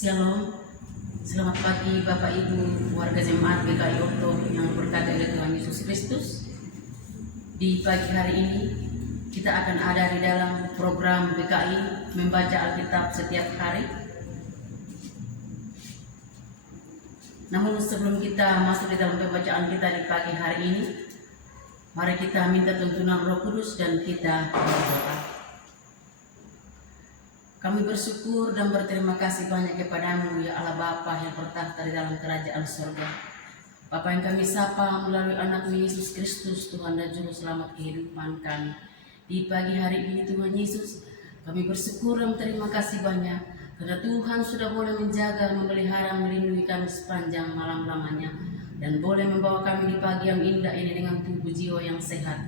Shalom, selamat pagi Bapak Ibu warga jemaat GKI Orto yang berkati oleh Tuhan Yesus Kristus. Di pagi hari ini kita akan ada di dalam program GKI membaca Alkitab setiap hari. Namun sebelum kita masuk di dalam pembacaan kita di pagi hari ini, mari kita minta tuntunan Roh Kudus dan kita berdoa. Kami bersyukur dan berterima kasih banyak kepadamu, ya Allah Bapa yang bertahta di dalam kerajaan surga. Bapa yang kami sapa melalui anak-Mu Yesus Kristus, Tuhan dan Juru Selamat kehidupan kami. Di pagi hari ini Tuhan Yesus, kami bersyukur dan berterima kasih banyak karena Tuhan sudah boleh menjaga, memelihara, melindungi kami sepanjang malam lamanya, dan boleh membawa kami di pagi yang indah ini dengan tubuh jiwa yang sehat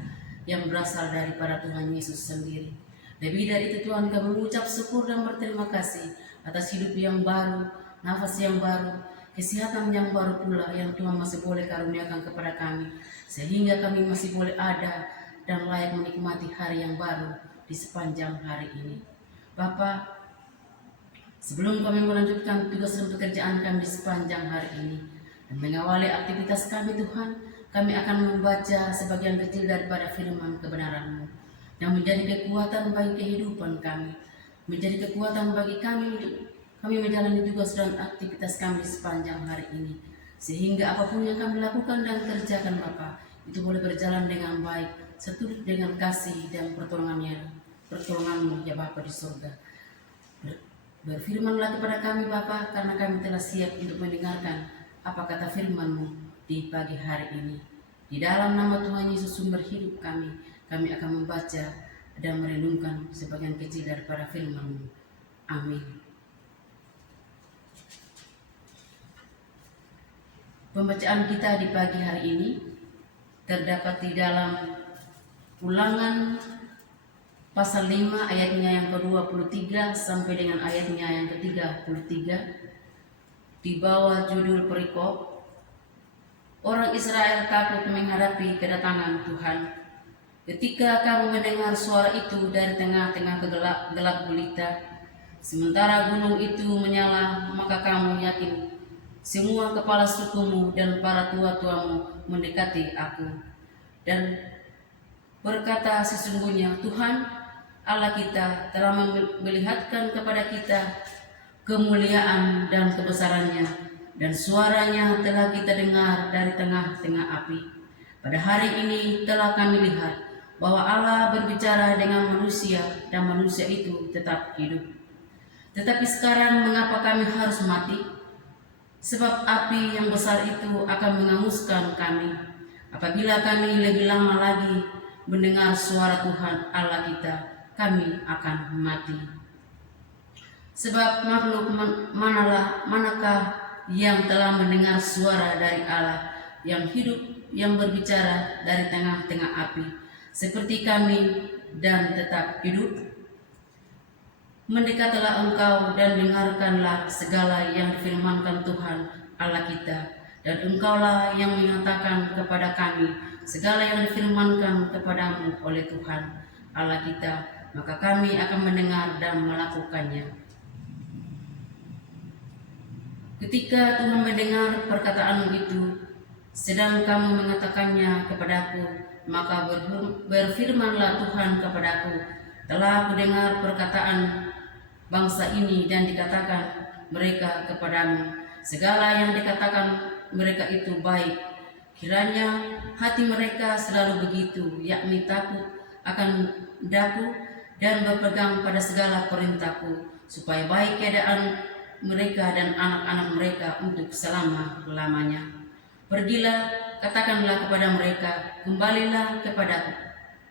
yang berasal daripada Tuhan Yesus sendiri. Lebih dari itu Tuhan, kami mengucap syukur dan berterima kasih atas hidup yang baru, nafas yang baru, kesehatan yang baru pula yang Tuhan masih boleh karuniakan kepada kami, sehingga kami masih boleh ada dan layak menikmati hari yang baru di sepanjang hari ini. Bapa, sebelum kami melanjutkan tugas dan pekerjaan kami di sepanjang hari ini dan mengawali aktivitas kami Tuhan, kami akan membaca sebagian kecil daripada firman kebenaran-Mu yang menjadi kekuatan bagi kehidupan kami, menjadi kekuatan bagi kami untuk kami menjalani tugas dan aktivitas kami sepanjang hari ini, sehingga apapun yang kami lakukan dan kerjakan Bapa, itu boleh berjalan dengan baik, seturut dengan kasih dan pertolongan-Mu ya Bapa di surga. Berfirmanlah kepada kami Bapa, karena kami telah siap untuk mendengarkan apa kata firman-Mu di pagi hari ini. Di dalam nama Tuhan Yesus sumber hidup kami akan membaca dan merenungkan sebagian kecil daripada firman-Mu. Amin. Pembacaan kita di pagi hari ini terdapat di dalam Ulangan pasal 5 ayatnya yang ke-23 sampai dengan ayatnya yang ke-33 di bawah judul perikop Orang Israel takut menghadapi kedatangan Tuhan. Ketika kamu mendengar suara itu dari tengah-tengah gelap gulita, sementara gunung itu menyala, maka kamu yakin semua kepala sukumu dan para tua-tuamu mendekati aku dan berkata, sesungguhnya Tuhan Allah kita telah melihatkan kepada kita kemuliaan dan kebesarannya, dan suaranya telah kita dengar dari tengah-tengah api. Pada hari ini telah kami lihat bahwa Allah berbicara dengan manusia dan manusia itu tetap hidup. Tetapi sekarang mengapa kami harus mati? Sebab api yang besar itu akan menghanguskan kami apabila kami lebih lama lagi mendengar suara Tuhan Allah kita, kami akan mati. Sebab makhluk manakah yang telah mendengar suara dari Allah yang hidup, yang berbicara dari tengah-tengah api, seperti kami dan tetap hidup? Mendekatlah engkau dan dengarkanlah segala yang difirmankan Tuhan Allah kita, dan engkaulah yang mengatakan kepada kami segala yang difirmankan kepadamu oleh Tuhan Allah kita, maka kami akan mendengar dan melakukannya. Ketika Tuhan mendengar perkataanmu itu, sedang kamu mengatakannya kepadaku, maka berfirmanlah Tuhan kepadaku, telah kudengar perkataan bangsa ini dan dikatakan mereka kepadamu, segala yang dikatakan mereka itu baik. Kiranya hati mereka selalu begitu, yakni takut akan daku dan berpegang pada segala perintahku, supaya baik keadaan mereka dan anak-anak mereka untuk selama-lamanya. Pergilah, katakanlah kepada mereka, kembalilah kepada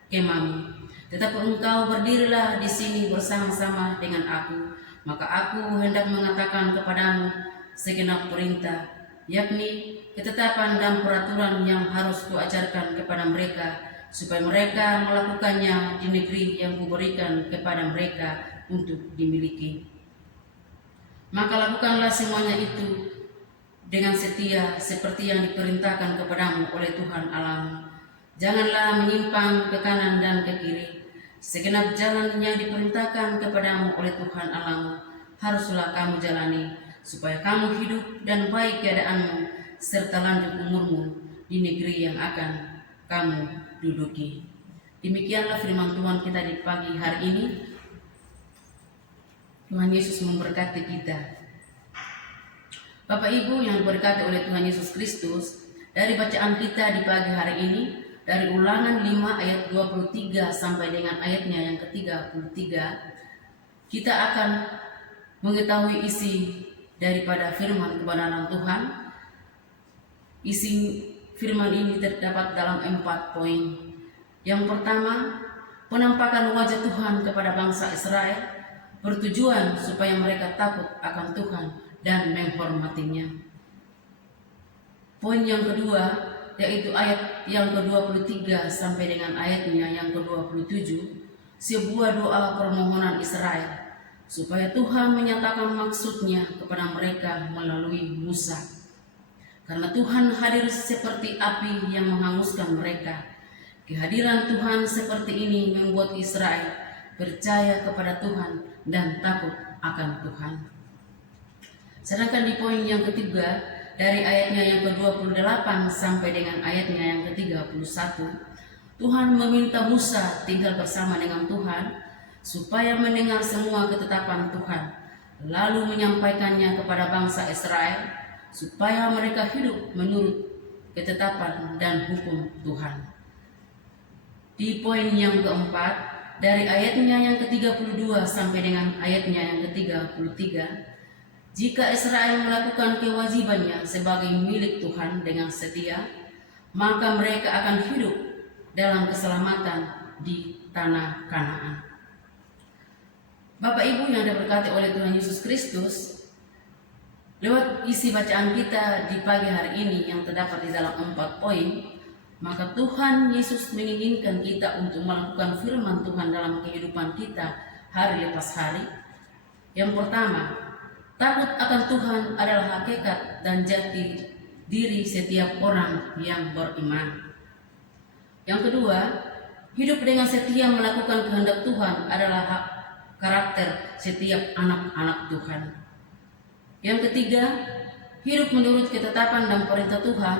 kemahmu. Tetapi engkau berdirilah di sini bersama-sama dengan aku, maka aku hendak mengatakan kepadamu segenap perintah, yakni ketetapan dan peraturan yang harus kuajarkan kepada mereka, supaya mereka melakukannya di negeri yang kuberikan kepada mereka untuk dimiliki. Maka lakukanlah semuanya itu dengan setia seperti yang diperintahkan kepadamu oleh Tuhan Allahmu. Janganlah menyimpang ke kanan dan ke kiri. Segenap jalan yang diperintahkan kepadamu oleh Tuhan Allahmu haruslah kamu jalani, supaya kamu hidup dan baik keadaanmu, serta lanjut umurmu di negeri yang akan kamu duduki. Demikianlah firman Tuhan kita di pagi hari ini. Tuhan Yesus memberkati kita. Bapak Ibu yang diberkati oleh Tuhan Yesus Kristus, dari bacaan kita di pagi hari ini, dari Ulangan 5 ayat 23 sampai dengan ayatnya yang ke-33, kita akan mengetahui isi daripada firman kebenaran Tuhan. Isi firman ini terdapat dalam 4 poin. Yang pertama, penampakan wajah Tuhan kepada bangsa Israel, bertujuan supaya mereka takut akan Tuhan dan menghormatinya. Poin yang kedua, yaitu ayat yang ke-23 sampai dengan ayatnya yang ke-27, sebuah doa permohonan Israel supaya Tuhan menyatakan maksudnya kepada mereka melalui Musa. Karena Tuhan hadir seperti api yang menghanguskan mereka. Kehadiran Tuhan seperti ini membuat Israel percaya kepada Tuhan dan takut akan Tuhan. Sedangkan di poin yang ketiga, dari ayatnya yang ke-28 sampai dengan ayatnya yang ke-31, Tuhan meminta Musa tinggal bersama dengan Tuhan supaya mendengar semua ketetapan Tuhan, lalu menyampaikannya kepada bangsa Israel supaya mereka hidup menurut ketetapan dan hukum Tuhan. Di poin yang keempat, dari ayatnya yang ke-32 sampai dengan ayatnya yang ke-33, jika Israel melakukan kewajibannya sebagai milik Tuhan dengan setia, maka mereka akan hidup dalam keselamatan di tanah Kanaan. Bapak Ibu yang diberkati oleh Tuhan Yesus Kristus, lewat isi bacaan kita di pagi hari ini yang terdapat di dalam 4 poin, maka Tuhan Yesus menginginkan kita untuk melakukan firman Tuhan dalam kehidupan kita hari lepas hari. Yang pertama, takut akan Tuhan adalah hakikat dan jati diri setiap orang yang beriman. Yang kedua, hidup dengan setia melakukan kehendak Tuhan adalah hak karakter setiap anak-anak Tuhan. Yang ketiga, hidup menurut ketetapan dan perintah Tuhan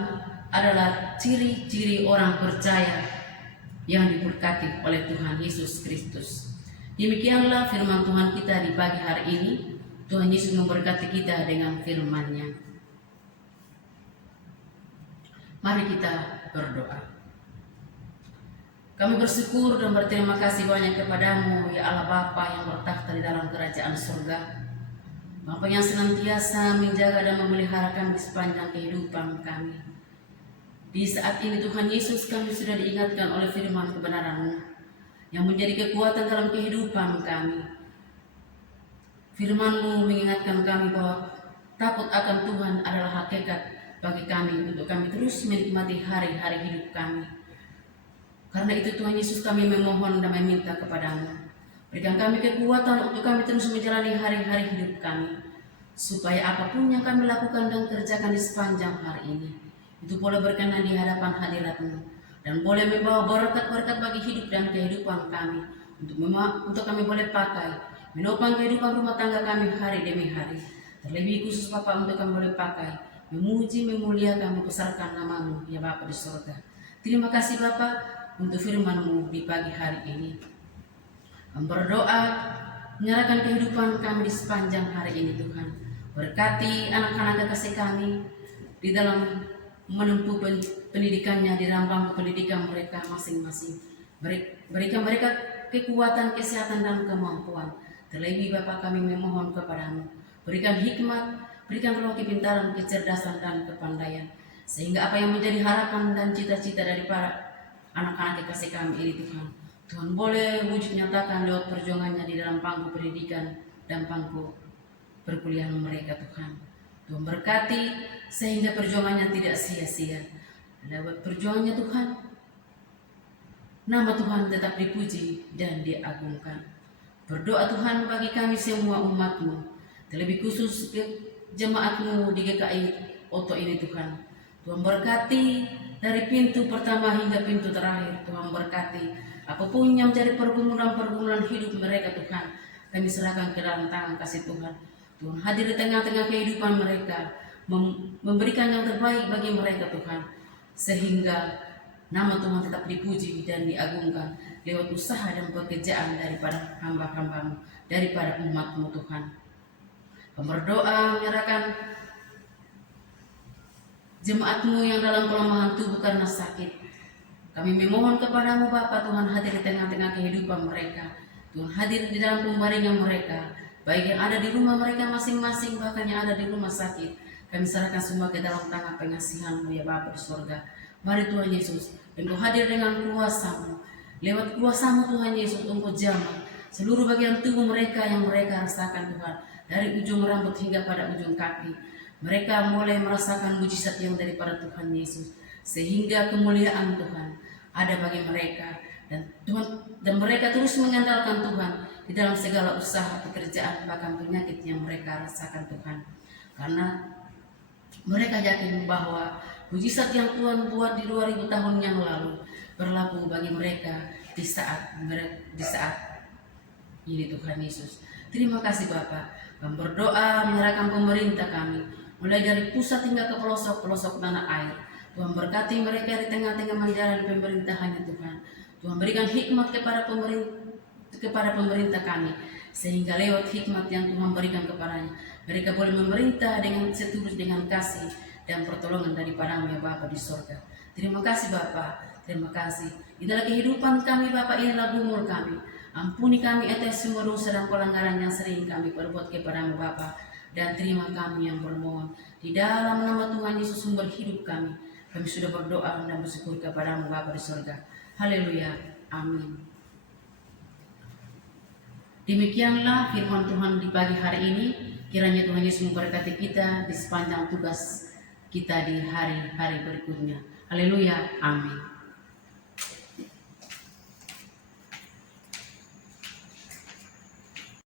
adalah ciri-ciri orang percaya yang diberkati oleh Tuhan Yesus Kristus. Demikianlah firman Tuhan kita di pagi hari ini. Tuhan Yesus memberkati kita dengan firman-Nya. Mari kita berdoa. Kami bersyukur dan berterima kasih banyak kepadamu, ya Allah Bapa yang bertakhta di dalam kerajaan surga. Bapa yang senantiasa menjaga dan memelihara kami sepanjang kehidupan kami. Di saat ini Tuhan Yesus, kami sudah diingatkan oleh firman kebenaran-Mu yang menjadi kekuatan dalam kehidupan kami. Firman-Mu mengingatkan kami bahwa takut akan Tuhan adalah hakikat bagi kami untuk kami terus menikmati hari-hari hidup kami. Karena itu Tuhan Yesus, kami memohon dan meminta kepadamu, berikan kami kekuatan untuk kami terus menjalani hari-hari hidup kami, supaya apapun yang kami lakukan dan kerjakan di sepanjang hari ini, itu boleh berkenan di hadapan hadirat-Mu dan boleh membawa berkat-berkat bagi hidup dan kehidupan kami, untuk kami boleh pakai menopang kehidupan rumah tangga kami hari demi hari. Terlebih khusus Bapa, untuk kami boleh pakai memuji, memuliakan, membesarkan nama-Mu, ya Bapa di surga. Terima kasih Bapa untuk firman-Mu di pagi hari ini. Kami berdoa, menyerahkan kehidupan kami di sepanjang hari ini Tuhan. Berkati anak-anak kekasih kami di dalam menempuh pendidikannya, di dalam bangku pendidikan mereka masing-masing. Berikan mereka kekuatan, kesehatan, dan kemampuan. Terlebih Bapa, kami memohon kepadamu, berikan hikmat, berikan roh kepintaran, kecerdasan, dan kepandaian, sehingga apa yang menjadi harapan dan cita-cita dari para anak-anak kekasih kami ini Tuhan boleh wujud nyatakan lewat perjuangannya di dalam bangku pendidikan dan bangku perkuliahan mereka Tuhan. Tuhan berkati sehingga perjuangannya tidak sia-sia. Lewat perjuangannya Tuhan, nama Tuhan tetap dipuji dan diagungkan. Berdoa Tuhan bagi kami semua umat-Mu, terlebih khusus jemaat-Mu di GKI Oto ini Tuhan. Tuhan berkati dari pintu pertama hingga pintu terakhir. Tuhan berkati apapun yang menjadi pergumulan hidup mereka Tuhan, kami serahkan ke dalam tangan kasih Tuhan. Tuhan hadir di tengah-tengah kehidupan mereka, memberikan yang terbaik bagi mereka Tuhan, sehingga nama Tuhan tetap dipuji dan diagungkan lewat usaha dan pekerjaan daripada hamba-hambamu, daripada umatmu Tuhan. Berdoa menyerahkan jemaatmu yang dalam kelemahan tubuh karena sakit. Kami memohon kepadamu Bapa, Tuhan hadir di tengah-tengah kehidupan mereka. Tuhan hadir di dalam pembaringan mereka, baik yang ada di rumah mereka masing-masing, bahkan yang ada di rumah sakit. Kami serahkan semua ke dalam tangan pengasihan-Mu ya Bapa di surga. Mari Tuhan Yesus, Engkau hadir dengan kuasa-Mu. Lewat kuasa-Mu Tuhan Yesus, Engkau jamah seluruh bagian tubuh mereka yang mereka rasakan Tuhan. Dari ujung rambut hingga pada ujung kaki. Mereka mulai merasakan mujizat yang daripada Tuhan Yesus. Sehingga kemuliaan Tuhan ada bagi mereka. Dan mereka terus mengandalkan Tuhan di dalam segala usaha, pekerjaan, bahkan penyakit yang mereka rasakan Tuhan. Karena mereka yakin bahwa mujizat yang Tuhan buat di 2000 tahun yang lalu berlaku bagi mereka di saat ini Tuhan Yesus. Terima kasih Bapa. Kami berdoa menyerahkan pemerintah kami, mulai dari pusat hingga ke pelosok-pelosok tanah air. Tuhan berkati mereka di tengah-tengah menjalani pemerintahannya Tuhan. Tuhan berikan hikmat kepada pemerintah kami, sehingga lewat hikmat yang Tuhan berikan kepadanya, mereka boleh memerintah dengan setulus, dengan kasih dan pertolongan daripada-Mu ya Bapa di surga. Terima kasih Bapa, terima kasih. Inilah kehidupan kami Bapa, inilah gumul kami. Ampuni kami atas semua dosa dan pelanggaran yang sering kami perbuat kepada-Mu Bapa, dan terima kami yang bermohon di dalam nama Tuhan Yesus sumber hidup kami. Kami sudah berdoa dan bersyukur kepada-Mu Bapa di surga. Haleluya, amin. Demikianlah firman Tuhan di pagi hari ini. Kiranya Tuhan Yesus memberkati kita di sepanjang tugas kita di hari-hari berikutnya. Haleluya, amin.